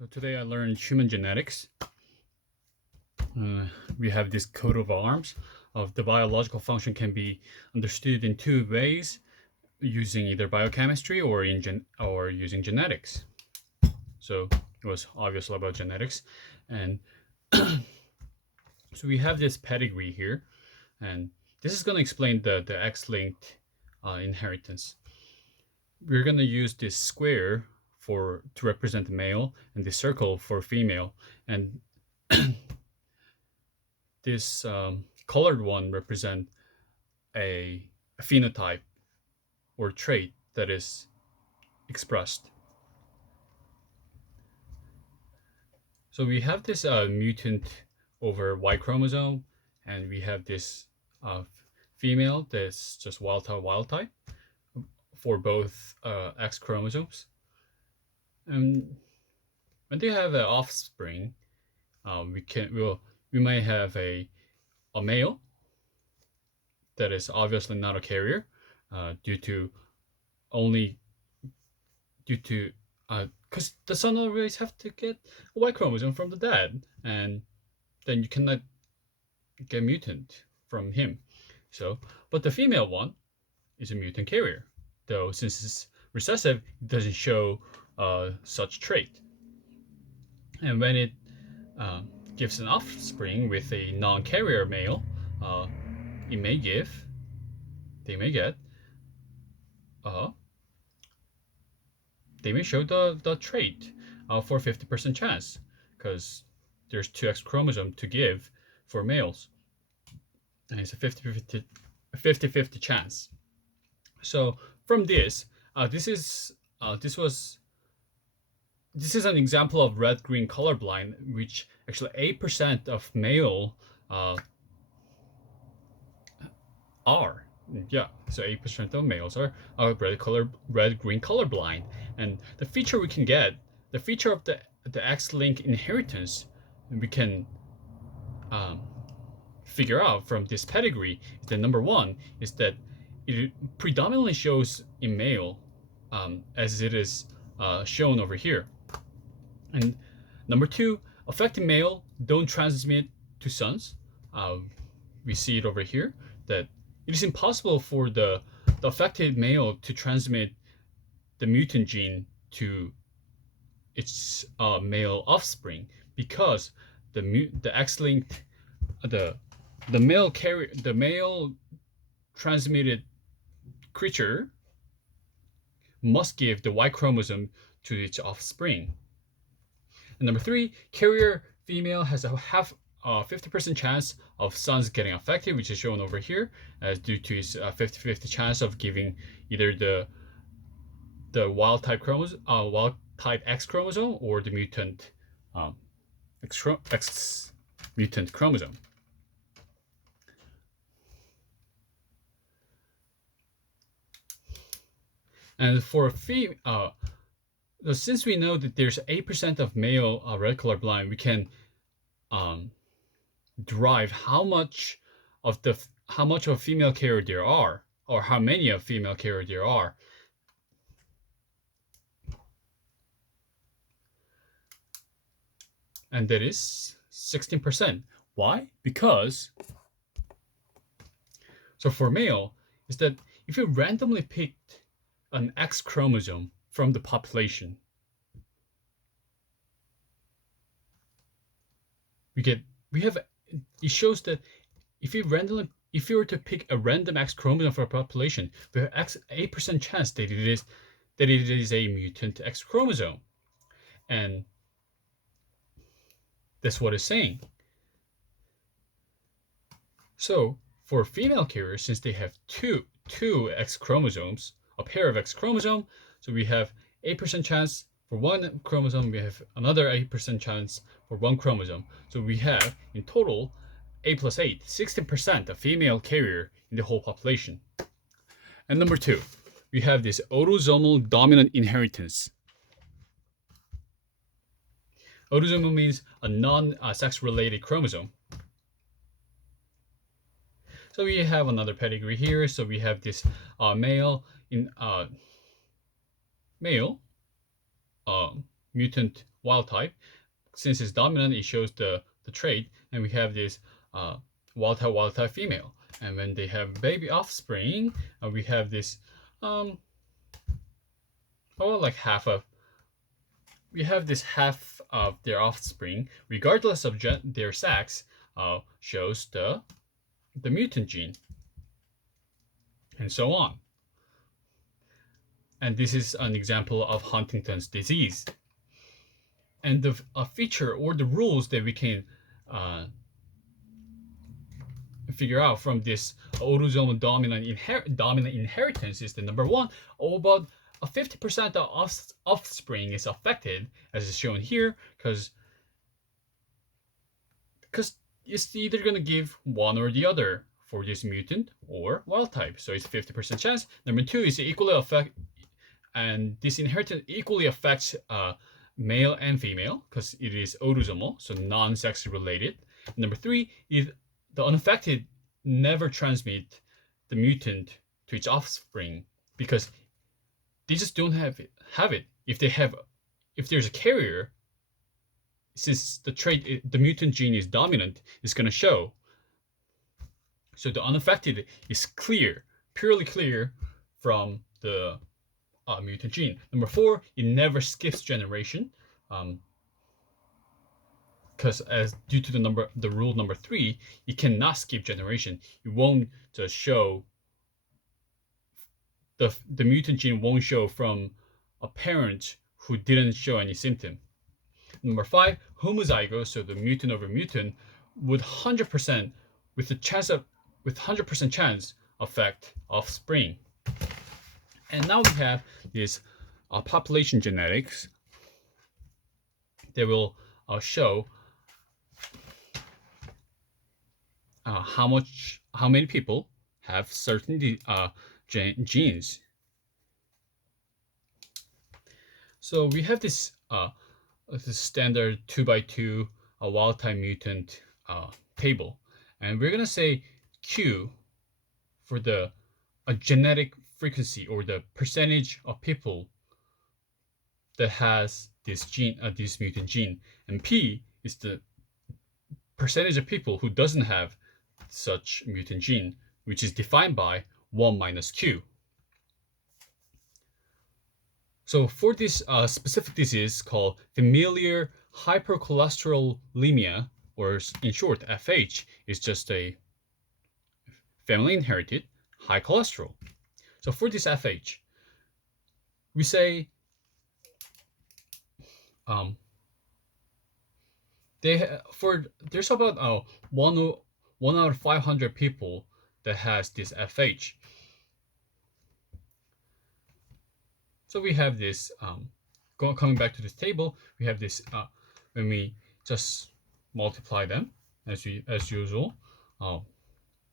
So today I learned human genetics. We have this coat of arms of the biological function can be understood in two ways, using either biochemistry or using genetics. So it was obviously about genetics, and so we have this pedigree here, and this is going to explain the X-linked inheritance. We're going to use this square to represent the male and the circle for female, and this colored one represent a phenotype or trait that is expressed. So we have this mutant over Y chromosome, and we have this female that's just wild type for both X chromosomes. And when they have an offspring, we might have a male that is obviously not a carrier due to because the son always have to get a Y chromosome from the dad, and then you cannot get mutant from him. So, but the female one is a mutant carrier, though since it's recessive, it doesn't show such trait. And when it gives an offspring with a non-carrier male, they may get they may show the trait for 50% chance, because there's two X chromosomes to give for males, and it's a 50-50 chance. So from this, this is an example of red-green colorblind, which actually 8% of male are. Yeah, so 8% of males are red-green colorblind, and the feature we can get, the feature of the X-linked inheritance, we can figure out from this pedigree is that number one is that it predominantly shows in male, as it is shown over here, and number two, affected male don't transmit to sons. We see it over here that it is impossible for the affected male to transmit the mutant gene to its male offspring, because the X-linked the male transmitted creature must give the Y chromosome to its offspring. And number three, carrier female has a 50% chance of sons getting affected, which is shown over here, as due to its 50-50 chance of giving either the wild type X chromosome or the mutant X mutant chromosome. And for female, since we know that there's 8% of male red color blind, we can derive how much of a female carrier there are, or how many of female carrier there are. And that is 16%. Why? Because, so for male, is that if you randomly picked an X chromosome from the population, it shows that if you were to pick a random X chromosome for a population, we have 8% chance that it is a mutant X chromosome, and that's what it's saying. So for female carriers, since they have two X chromosomes, a pair of X chromosome, so we have 8% chance for one chromosome, we have another 8% chance for one chromosome. So we have in total 8 plus 8, 16% of female carrier in the whole population. And number two, we have this autosomal dominant inheritance. Autosomal means a non-sex related chromosome. So we have another pedigree here. So we have this male mutant wild type. Since it's dominant, it shows the trait, and we have this wild type female. And when they have baby offspring, we have this like half of their offspring, regardless of their sex, shows the mutant gene, and so on. And this is an example of Huntington's disease. And the feature or the rules that we can figure out from this autosomal dominant inheritance is the number one, about 50% of offspring is affected, as is shown here, because it's either going to give one or the other for this mutant or wild type. So it's 50% chance. Number two is equally and this inheritance equally affects male and female because it is autosomal, so non-sex related. Number three is the unaffected never transmit the mutant to its offspring because they just don't have it. If there's a carrier, since the mutant gene is dominant, it's going to show. So the unaffected is purely clear from the mutant gene. Number four, it never skips generation, because due to the rule number three, it cannot skip generation. It won't just show the mutant gene won't show from a parent who didn't show any symptom. Number five, homozygous, so the mutant over mutant would 100% with 100% chance affect offspring. And now we have this population genetics that will show how many people have certain genes. So we have this standard 2x2 wild type mutant table, and we're gonna say Q for the genetic frequency or the percentage of people that has this gene, this mutant gene, and P is the percentage of people who doesn't have such mutant gene, which is defined by 1 minus Q. So for this specific disease called familial hypercholesterolemia, or in short FH, is just a family inherited high cholesterol. So for this FH, we say there's about one out of 500 people that has this FH. So we have this coming back to this table. We have this when we just multiply them as usual,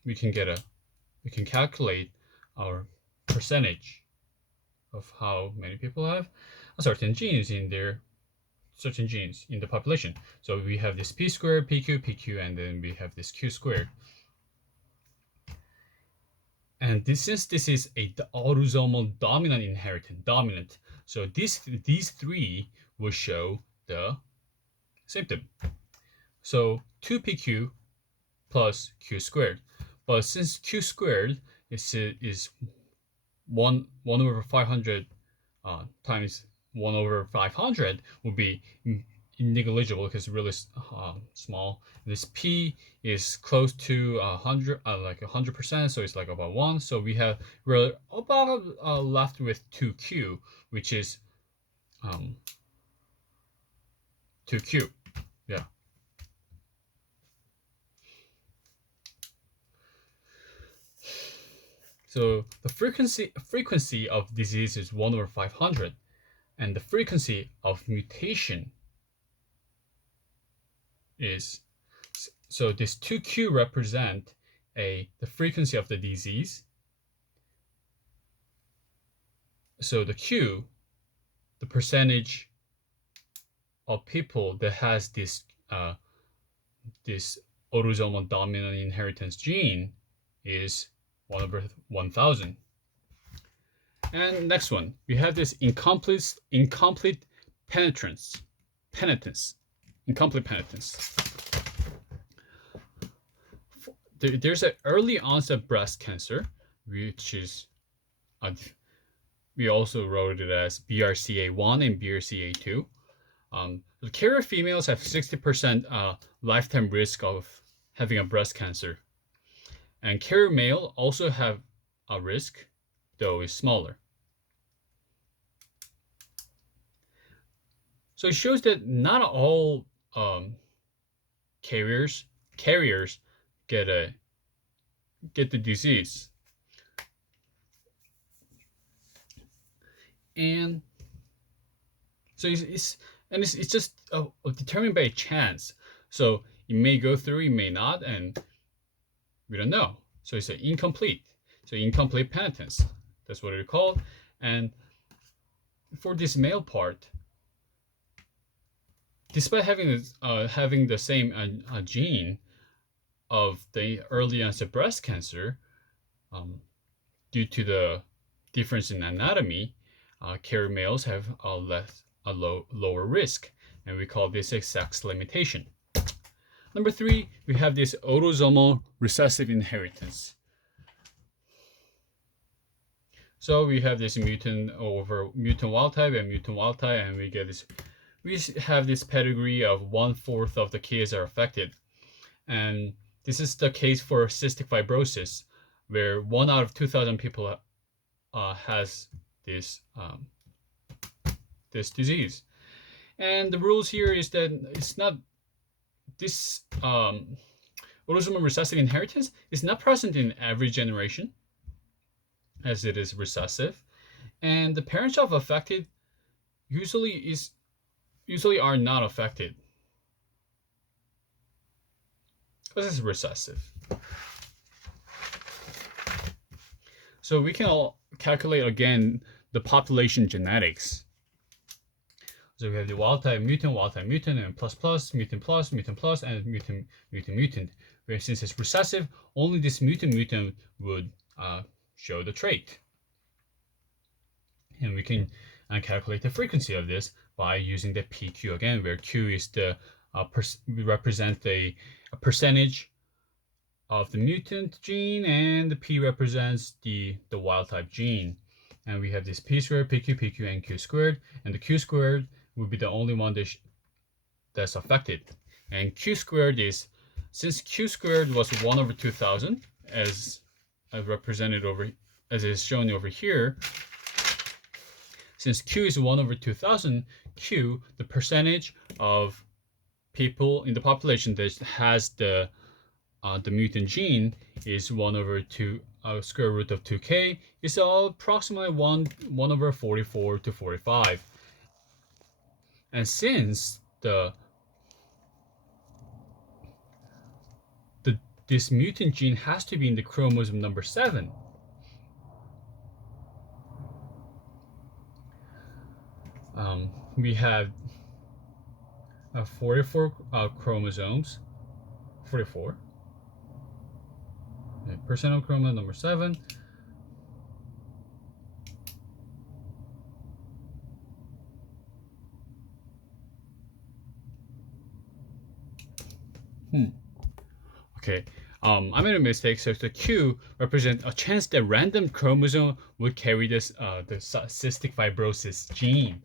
we can calculate our percentage of how many people have certain genes in the population. So we have this P squared, PQ, and then we have this Q squared. And since this is a autosomal dominant, so these three will show the symptom. So 2PQ plus Q squared. But since Q squared is 1 over 500 times 1 over 500 will be negligible because it's really small. This P is close to 100, like 100%, so it's like about 1. So we're about left with 2Q, which is 2Q. Yeah. So the frequency of disease is 1 over 500, and the frequency of mutation is, so this 2Q represent the frequency of the disease. So the Q, the percentage of people that has this autosomal dominant inheritance gene is 1 over 1,000. And next one, we have this incomplete penitence, incomplete penitence. There's an early onset breast cancer, which is, we also wrote it as BRCA1 and BRCA2. The carrier females have 60% lifetime risk of having a breast cancer. And carrier male also have a risk, though it's smaller. So it shows that not all carriers get the disease. And so it's just determined by chance. So it may go through, it may not, and we don't know. So it's an incomplete. So incomplete penitence. That's what it's called. And for this male part, despite having the same gene of the early onset breast cancer, due to the difference in anatomy, carrier males have a lower risk, and we call this a sex limitation. Number 3, we have this autosomal recessive inheritance. So we have this mutant over mutant wild type and mutant wild type, and we have this pedigree of 1/4 of the kids are affected. And this is the case for cystic fibrosis, where 1 out of 2,000 people has this disease. And the rules here is that it's not this autosomal recessive inheritance is not present in every generation, as it is recessive, and the parents of affected usually are not affected because it's recessive. So we can all calculate again the population genetics. So we have the wild type, mutant, and plus, mutant, and mutant. Where since it's recessive, only this mutant would show the trait. And we can calculate the frequency of this by using the PQ again, where Q is we represent a percentage of the mutant gene, and the P represents the wild type gene. And we have this P squared, PQ, and Q squared, and the Q squared would be the only one that's affected. And Q squared is, since Q squared was 1/2000, as I've represented as is shown over here, since Q is 1/2000, Q, the percentage of people in the population that has the mutant gene, is 1/2 square root of 2k, is approximately 1/44 to 45. And since this mutant gene has to be in the chromosome number 7, we have 44 chromosomes, 44% of chromosome number 7. Okay, I made a mistake. So the Q represents a chance that random chromosome would carry the cystic fibrosis gene.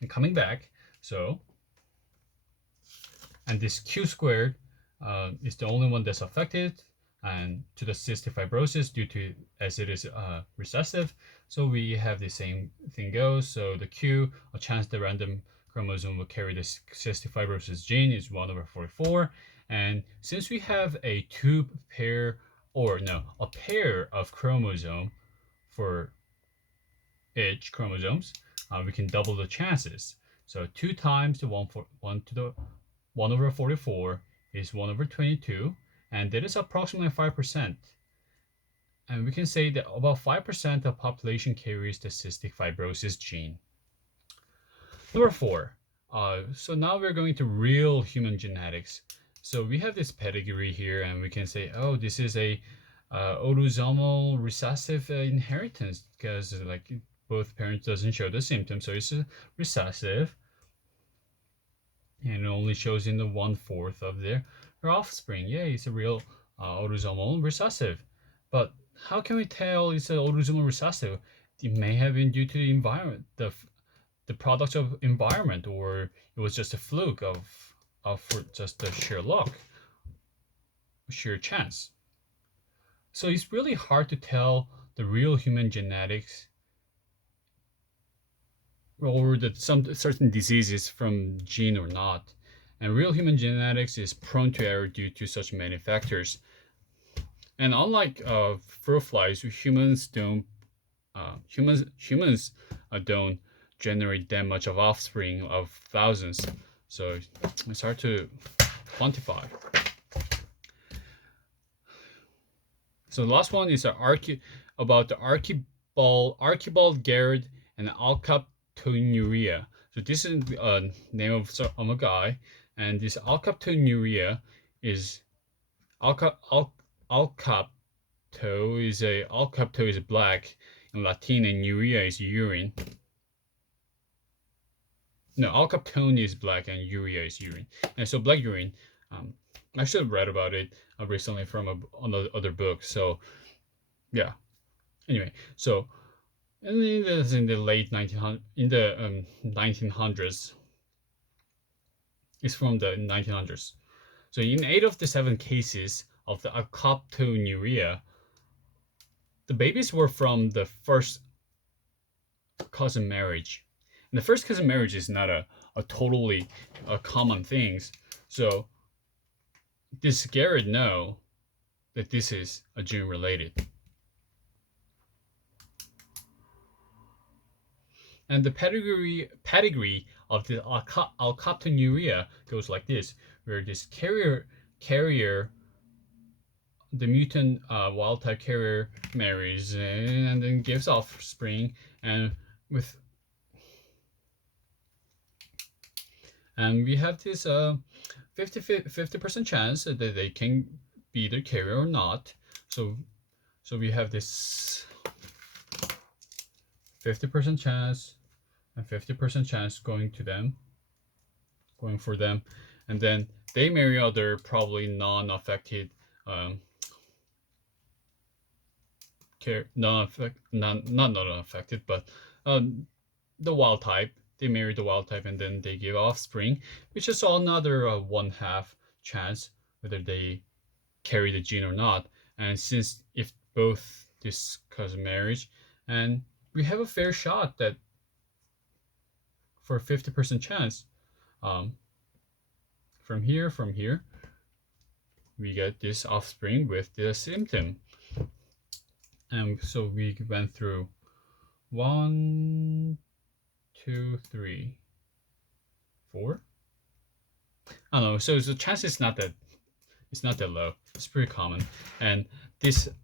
And coming back, and this Q squared is the only one that's affected, and to the cystic fibrosis as it is recessive. So we have the same thing goes. So the Q, a chance the random chromosome will carry the cystic fibrosis gene, is 1/44. And since we have a pair of chromosome for each chromosomes, we can double the chances. So 2 times the 1/44 is 1/22, and that is approximately 5%. And we can say that about 5% of population carries the cystic fibrosis gene. Number 4. So now we're going to real human genetics. So we have this pedigree here, and we can say, oh, this is a autosomal recessive inheritance, because both parents doesn't show the symptoms, so it's recessive, and it only shows in the 1/4 of their offspring. Yeah, it's a real autosomal recessive. But how can we tell it's an autosomal recessive? It may have been due to the environment, the product of environment, or it was just a fluke of for just a sheer luck, sheer chance. So it's really hard to tell the real human genetics or that some certain diseases from gene or not. And real human genetics is prone to error due to such many factors. And unlike fruit flies, humans don't generate that much of offspring of thousands, so it's hard to quantify. So the last one is about the Archibald Garrett and alkaptonuria. So this is a name of a guy, and this alkaptonuria is alkapto alkapto is black in Latin, and urea is urine. No, alkaptone is black and urea is urine. And so black urine, I should have read about it recently from another book. So yeah. Anyway, so in the late 1900s. It's from the 1900s. So in 8 of the 7 cases of the alkaptonuria, the babies were from the first cousin marriage. And the first cousin marriage is not a totally common thing. So does Garrett know that this is a gene related? And the pedigree of the alkaptonuria goes like this, where this carrier, the mutant wild type carrier marries and then gives offspring, and we have this 50% chance that they can be the carrier or not. So we have this 50% chance and 50% chance going for them, and then they marry other probably non-affected not unaffected, but the wild type. They marry the wild type, and then they give offspring, which is another 1/2 chance whether they carry the gene or not. And since if both discuss marriage, and we have a fair shot that for a 50% chance, from here, we get this offspring with the symptom. And so we went through 1, 2, 3, 4. I don't know. So the chance is not that low. It's pretty common. And the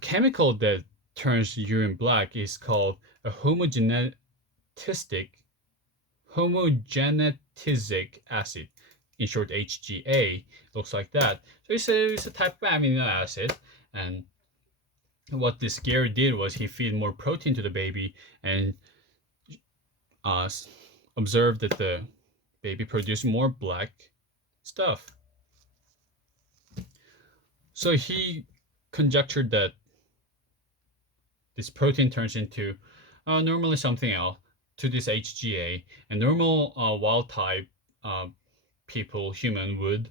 chemical that turns urine black is called a homogenetic acid, in short HGA. Looks like that. So it's a type of amino acid, and what this Gary did was he feed more protein to the baby and observed that the baby produced more black stuff. So he conjectured that this protein turns into normally something else, to this HGA, and normal wild type human would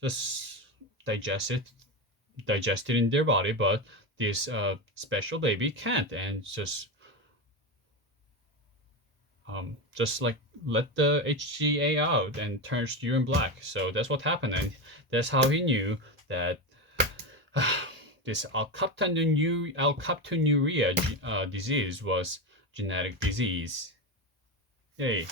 just digest it in their body, but this special baby can't, and just like let the HGA out and turns urine black. So that's what happened, and that's how he knew that this alkaptonuria disease was genetic disease. Yay.